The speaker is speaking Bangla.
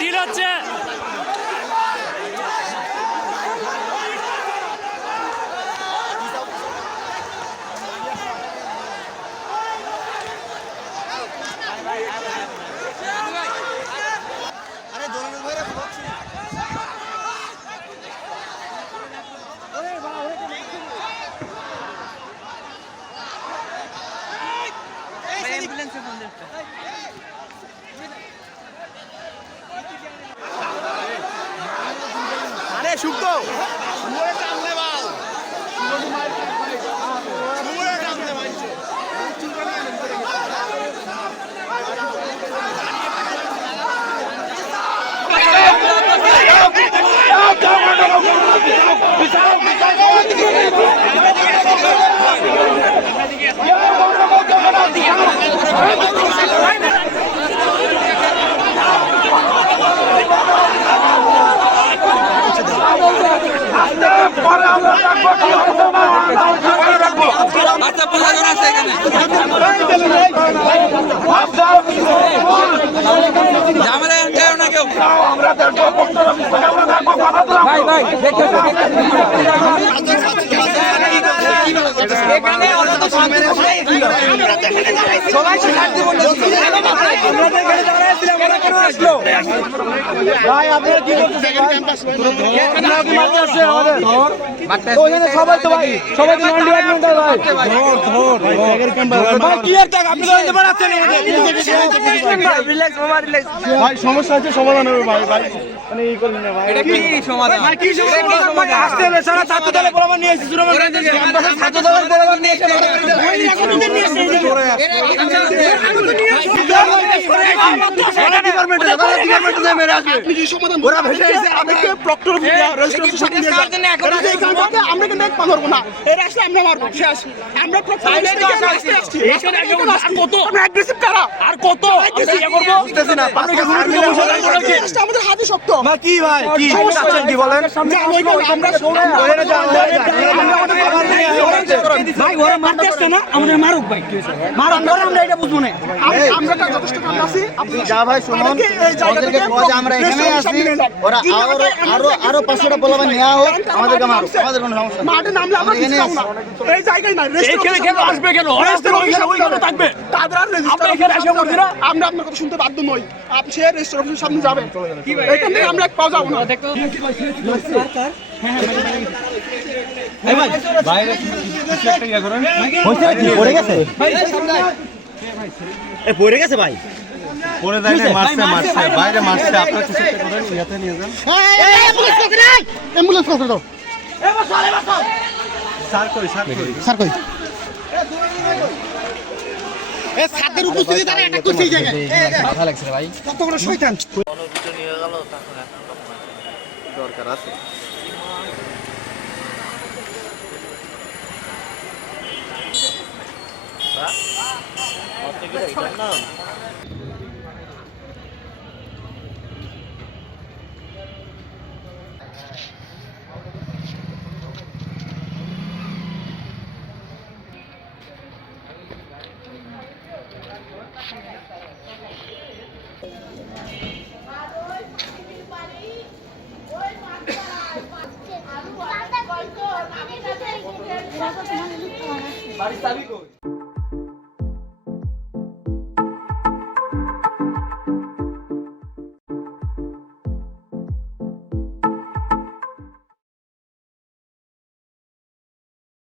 ঢিল হচ্ছে আরে সুক্ত ভাই ভাই সবাই তো ভাই সবাই তো ভাই সমস্যা আছে সমাধান হবে ভাই ভাই মানে এই করলেন না ভাই এটা কি সমাধান ভাই কি সমাধান আসতে হবে সারা ছাত্র দলের প্রমাণ নিয়ে এসেছি ছাত্র দলের প্রমাণ নিয়ে এসেছি ওরা ভেসে এসে আমাকে প্রক্টর রেজিস্ট্রেশন দিয়ে এখন আমরা কিন্তু এক পারবো না এর আসলে আমরা মারবো শেষ আমরা প্রক্টর আসছি এখানে কত আমরা অ্যাগ্রেসিভ করা আর কত অ্যাগ্রেসিভ করব বুঝতেছি না আমাদের হাতে শক্ত না কি ভাই কি চাচ্ছেন কি বলেন আমরা ভাই ওরা মারতে আসছে না আমাদের মারুক ভাই মারুক আমরা এটা বুঝবো না আমরা যথেষ্ট কাম আছি যা ভাই শুনুন ওদেরকে খোঁজ আমরা এখানে আছি ওরা আরো 500টা পোলাপান নেওয়া হোক আমাদেরকে মারুক আমাদের কোনো সমস্যা মাঠে নামলে আমরা কিছু না এই জায়গায় না এখানে কেন আসবে কেন ওইখানে থাকবে তাদের আর রেজিস্টার এখানে আসে করছি না আমরা আপনার কথা শুনতে বাধ্য নই আপনি সে রেজিস্টার অফিসের সামনে যাবেন এখান থেকে আমরা পাওয়া যাবো না ভাই একটা ইয়া করেন পড়ে গেছে এ পড়ে গেছে ভাই পড়ে যায় মারছে বাইরে মারছে আপনারা কিছু একটা করেন ইয়াতে নিয়ে যান অ্যাম্বুলেন্স কত দাও এ বসালে বসো স্যার কই এ ছাদের উপস্থিতি তারা অ্যাটাক করছে এই জায়গায় ভালো লাগছে ভাই কত বড় শয়তান অনুভূতি নিয়ে গেল তখন এখন দরকার আছে বাড়ি চাবি কই